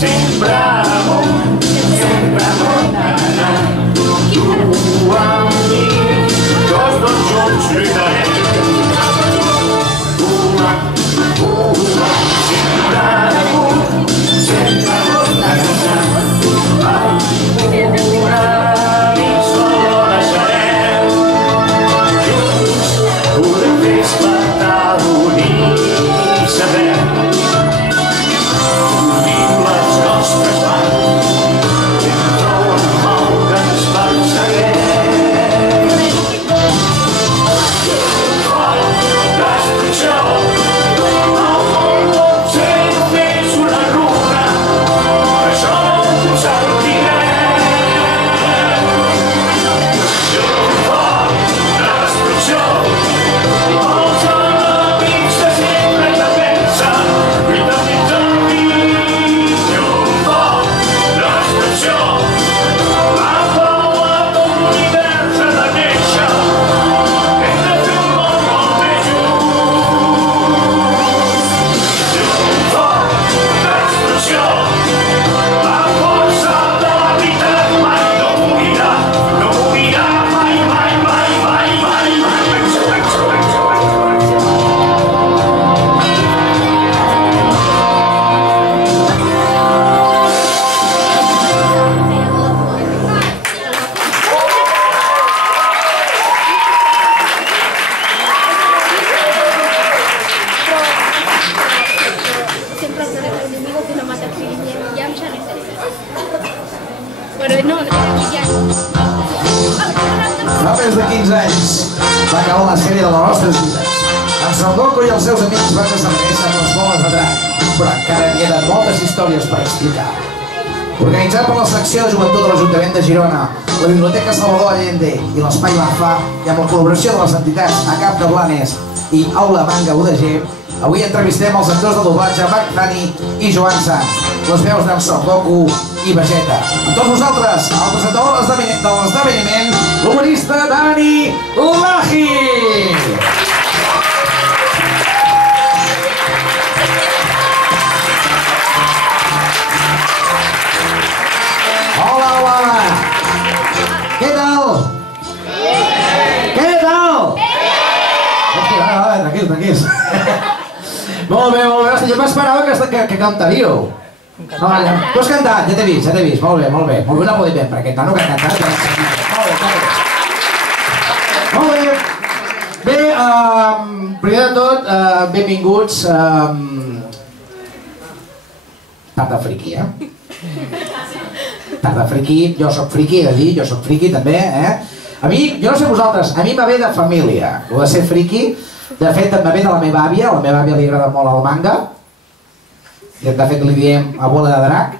sempre amor, na-na. Tu amb mi, tots dos junts lluitarem. Sempre amor, na-na. Una nit solo deixarem. Junts podem despertar l'unir i saber. Unim les nostres mans entre un mal que ens persegueix. Destrucció, el món sempre és una ruïna, per això ho sentirem. Llum foc, destrucció, els enemics que sempre ens defensen, lluiten dins el vi. Llum foc, destrucció, la pau a tot l'univers ha de néixer. Hem de fer un món molt més just. Llum foc, destrucció, la força de la veritat mai no morirà, no morirà mai, mai, mai, mai, mai, mai. Siempre hacer el enemigo que no mata a Cristian. Ya me sale. Pero no, ya. Fa més de 15 anys va acabar la sèrie de les nostres vides. En Son Goku i els seus amics van desaparèixer amb les boles de drac, però encara hi queden moltes històries per explicar. Organitzat per la secció de joventut de l'Ajuntament de Girona, la Biblioteca Salvador Allende i l'Espai Bafa, i amb la col·laboració de les entitats ACAP de Blanes i Aula Manga UDG, avui entrevistem els actors de doblatge Marc Dani i Joan Sanz, les veus d'en Son Goku i Vegeta. Amb tots vosaltres, el presentador de l'esdeveniment, l'humorista Dani Lahi! Hola, hola! Què tal? Què tal? Tranquils. Molt bé. Hosti, jo m'esperava que cantaríeu. No, tu has cantat, ja t'he vist. Molt bé. Un aplaudiment per aquest nano que ha cantat. Molt bé. Bé, primer de tot, benvinguts. Tarda friqui, Tarda friqui, jo soc friqui, he de dir, jo soc friqui també, A mi, jo no sé vosaltres, a mi m'ha ve de família, ho de ser friqui. De fet, m'ha ve de la meva àvia li agrada molt el manga. De fet, li diem abuela de drac.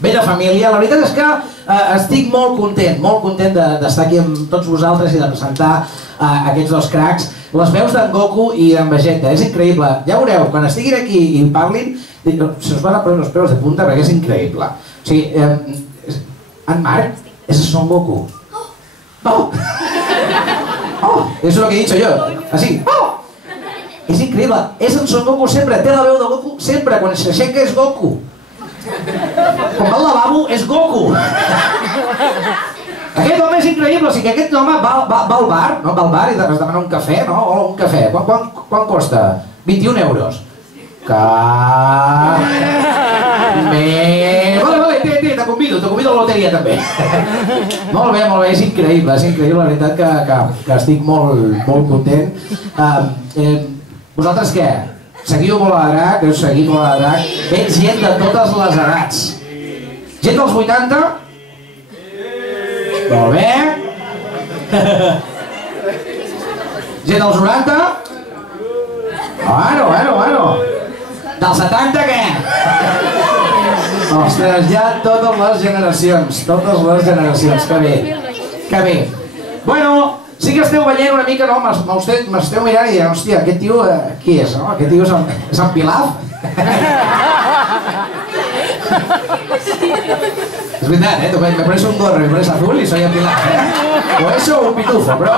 Ve de família. La veritat és que estic molt content d'estar aquí amb tots vosaltres i de presentar aquests dos cracs, les veus d'en Goku i d'en Vegeta. És increïble. Ja veureu, quan estiguin aquí i parlin, se us van a posar els peus de punta perquè és increïble. O sigui, en Marc és Son Goku. Oh! És el que he dit jo. Així. Oh! És increïble. És en Son Goku sempre. Té la veu de Goku sempre. Quan s'aixeca és Goku. Quan va al lavabo és Goku. Aquest home és increïble. O sigui que aquest home va al bar, no? Va al bar i es demana un cafè, no? Hola, un cafè. Quan costa? 21 euros. Vale, te convido a la loteria també. Molt bé, és increïble, la veritat que estic molt content. Vosaltres què? Seguiu Bola de Drac, seguim Bola de Drac. Veig gent de totes les edats. Gent dels 80? Molt bé. Gent dels 90? Bueno. Dels 70 què? Ostres, ja totes les generacions, que bé. Bueno, sí que esteu veient una mica, no? M'esteu mirant i dient, hòstia, aquest tio, qui és, no? Aquest tio és en Pilaf? Es verdad, me pones un gorro y me pones azul y soy en Pilaf, O eso o un pitufo, pero...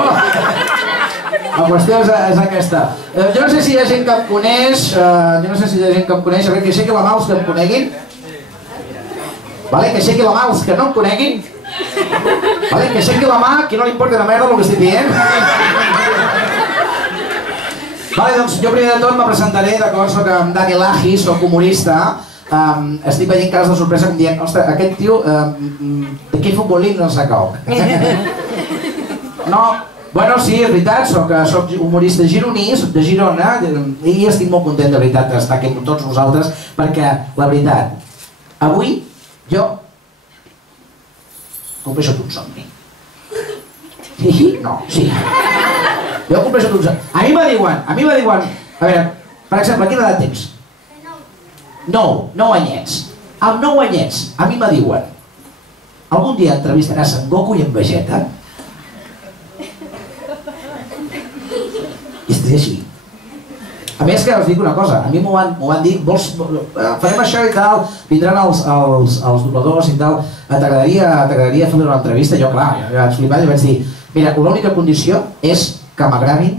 La qüestió és aquesta. Jo no sé si hi ha gent que em coneix, a veure, que aixequi la mà els que em coneguin. Vale, que aixequi la mà els que no em coneguin. Vale, que aixequi la mà, que no li importa una merda el que estic dient. Vale, doncs jo primer de tot me presentaré, d'acord, soc en Dani Lahi, soc humorista. Estic veient cares de sorpresa com dient, ostres, aquest tio, de què futbolín no s'acau? No, bueno, sí, és veritat, soc humorista gironí, soc de Girona, i estic molt content de veritat d'estar aquí amb tots vosaltres, perquè, la veritat, avui jo compleixo un somni. Sí? No, sí. Jo compleixo un somni. A mi me diuen, a veure, per exemple, quina edat tens? 9 anyets. Amb 9 anyets, a mi me diuen, algun dia entrevistaràs en Goku i en Vegeta? I estic així. A més que us dic una cosa, a mi m'ho van dir, farem això i tal, vindran els dobladors i tal, t'agradaria fer una entrevista? Jo, clar, jo vaig flipar i vaig dir, mira, l'única condició és que m'agravin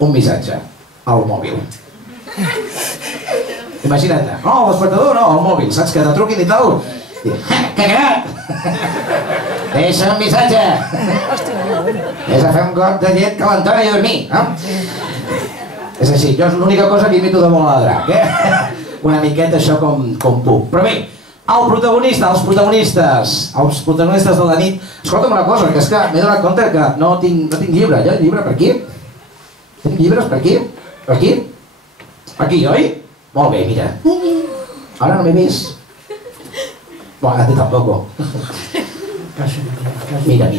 un missatge al mòbil. Imagina't, no, l'espectador no, al mòbil, saps, que te truquin i tal, cagat! Deixa un missatge! És a fer un got de llet calentona i a dormir, no? És així, jo és l'única cosa que imito de Bola de Drac, eh? Una miqueta això com puc. Però bé, els protagonistes de la nit. Escolta'm una cosa, que és que m'he donat compte que no tinc llibre. Jo el llibre per aquí? Tinc llibres per aquí? Per aquí? Aquí, oi? Molt bé, mira. Ara no m'he vist. Bueno, a ti tampoco. Mira.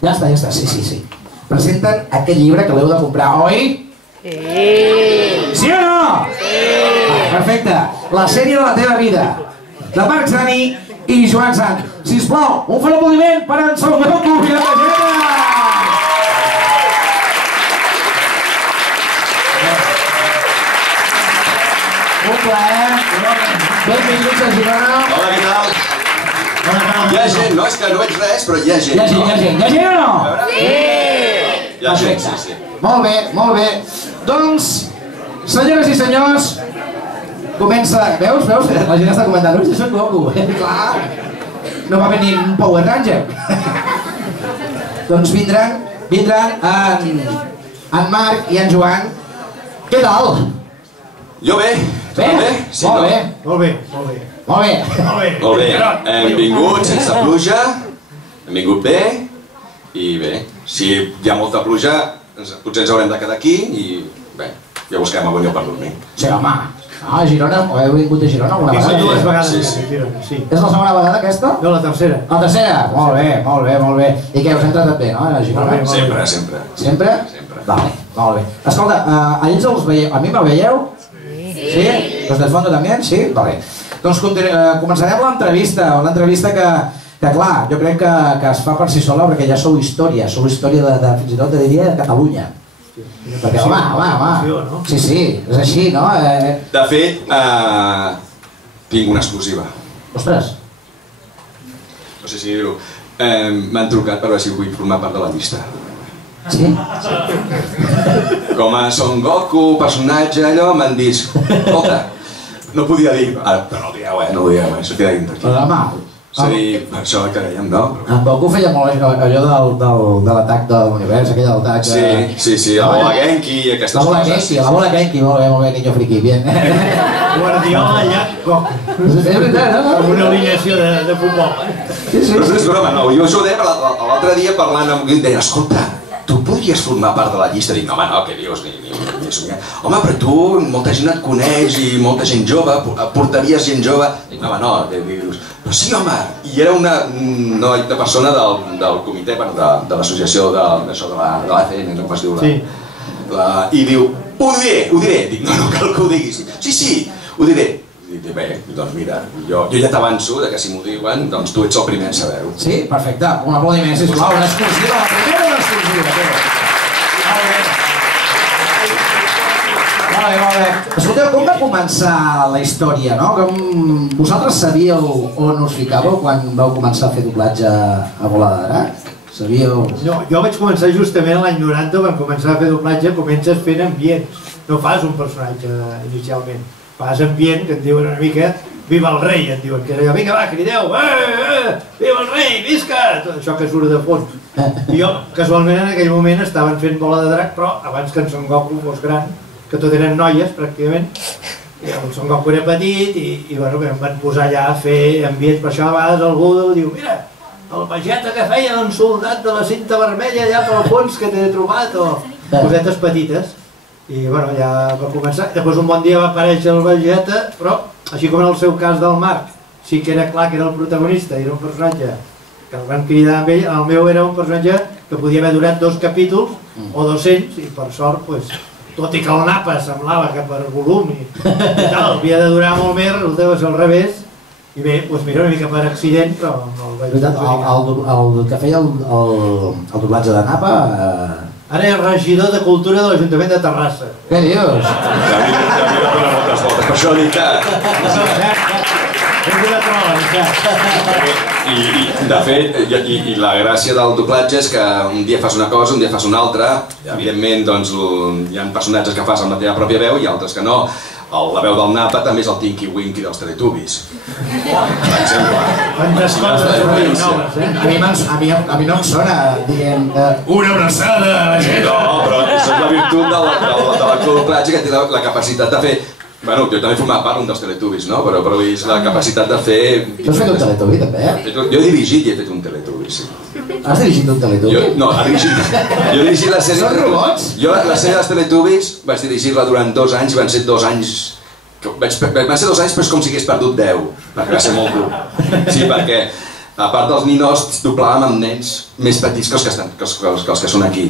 Ja està, sí. Presenten aquest llibre que l'heu de comprar, oi? Sí o no? Sí! Perfecte. La sèrie de la teva vida. De Marc Zani i Joan Sant. Sisplau, un fort aplaudiment per en Son Goku i la Vegeta! Un plaer. Benvinguts a Girona. Hola, què tal? Hi ha gent, no? És que no veig res, però hi ha gent. Hi ha gent o no? Sí! Hi ha gent, sí. Molt bé. Doncs, senyores i senyors, comença... Veus? La gent està comentant, no, si soc Goku. Clar, no va venir un Power Ranger. Doncs vindran en Marc i en Joan. Què tal? Jo bé. Bé? Molt bé. Hem vingut sense pluja, hem vingut bé, i bé, si hi ha molta pluja, potser ens haurem de quedar aquí i bé, ja buscarem algun lloc per dormir. Sí, home. A Girona, heu vingut a Girona alguna vegada? Sí, dues vegades. Sí. És la segona vegada aquesta? No, la tercera. La tercera? Molt bé. I què, us hem tratat bé, no, a Girona? Sempre. Sempre? Vale, molt bé. Escolta, a ells els veieu, a mi me veieu? Sí? Los del fondo també? Sí? Vale. Doncs començarem l'entrevista que clar, jo crec que es fa per si sola perquè ja sou història de fins i tot diria de Catalunya. Perquè, home, sí, és així, no? De fet, tinc una exclusiva. Ostres. No sé si dir-ho. M'han trucat per veure si vull formar part de la llista. Sí? Com a Son Goku, personatge, allò, m'han dit, escolta, no podia dir, però no ho dieu, això queda dintre aquí. Home, És a dir, per això que dèiem, no? en Goku feia molt allò de l'atac de l'univers, aquell atac... Sí, la bola Genki i aquestes coses. La bola Genki, molt bé, niño friki, bien. Guardiola, ja, Goku. És veritat, no? Amb una alineació de futbol. Però no és broma, no, jo això ho deia l'altre dia parlant amb un deia, escolta, tu podries formar part de la llista? Dic, home, no, què dius, ni somiar. Home, però tu, molta gent et coneix i molta gent jove, portaries gent jove. Dic, home, no, què dius? Però sí, home, i era una persona del comitè, de l'associació de l'ACN, no es diu i diu, ho diré. Dic, no cal que ho diguis. Sí, ho diré. Dic, bé, doncs mira, jo ja t'avanço que si m'ho diuen, doncs tu ets el primer en saber-ho. Sí, perfecte. Un aplaudiment, sisplau. Una exclusiva, la primera una exclusiva. Molt bé. Escolteu, com va començar la història, no? Vosaltres sabíeu on us ficàveu quan vau començar a fer doblatge a Bola de Drac? Sabíeu... No, jo vaig començar justament l'any 90, quan començar a fer doblatge, comences fent ambients. No fas un personatge inicialment. Fas ambient, que et diuen una mica Viva el rei, et diuen, que és allò, vinga va, crideu, viva el rei, visca! Tot això que surt de fons. I jo, casualment, en aquell moment estaven fent Bola de Drac, però abans que en Son Goku fos gran, que tot eren noies, pràcticament, i el Son Goku era petit, i bueno, em van posar allà a fer ambients, per això a vegades algú diu, mira, el Vegeta que feia un soldat de la cinta vermella allà pel fons que t'he trobat, o cosetes petites. I bueno, ja va començar. Després un bon dia va aparèixer el Vegeta, però, així com en el seu cas del Marc, sí que era clar que era el protagonista, era un personatge que el van cridar amb ell, el meu era un personatge que podia haver durat 2 capítols o 200, i per sort, pues, tot i que el Napa semblava que per volum i tal, havia de durar molt més, resulta que va ser al revés, i bé, doncs mira, una mica per accident, però no el vaig veritat, el que feia el doblatge de Napa... Ara és regidor de Cultura de l'Ajuntament de Terrassa. Què dius? Ja m'hi va donar moltes voltes, per això dic I de fet, i la gràcia del doblatge és que un dia fas una cosa, un dia fas una altra. Evidentment, doncs, hi ha personatges que fas amb la teva pròpia veu i altres que no. La veu del Napa també és el Tinky Winky dels Teletubbies. Per exemple. Quantes coses noves, A mi no em sona, diguem... Una abraçada a la gent! No, però això és la virtut de l'actor doblatge, que té la capacitat de fer... Bueno, jo també formava part dels Teletubbies, no? Però és la capacitat de fer... Tu has fet un Teletubby, també? Jo he dirigit i he fet un Teletubby, sí. Has dirigit un Teletubby? No, jo he dirigit la sèrie... Són robots? Jo la sèrie dels Teletubbies vaig dirigir-la durant 2 anys i van ser 2 anys... Van ser 2 anys però és com si hagués perdut 10, perquè va ser molt dur. Sí, perquè a part dels ninos doblàvem amb nens més petits que els que són aquí.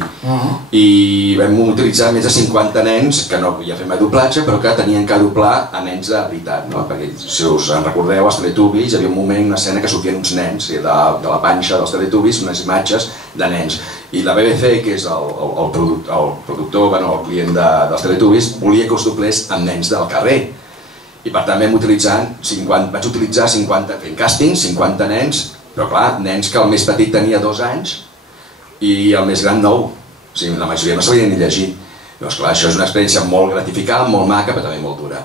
I vam utilitzar més de 50 nens que no ja fem doblatge, però que tenien que doblar a nens de veritat, no? Perquè si us en recordeu, als Teletubbies hi havia un moment, una escena que sortien uns nens de la panxa dels Teletubbies, unes imatges de nens. I la BBC, que és el productor, el client dels Teletubbies, volia que us doblés amb nens del carrer. I per tant vaig utilitzar 50, fent càsting, 50 nens, però clar, nens que el més petit tenia 2 anys i el més gran 9. O sigui, la majoria no sabien ni llegir. Llavors, clar, això és una experiència molt gratificant, molt maca, però també molt dura.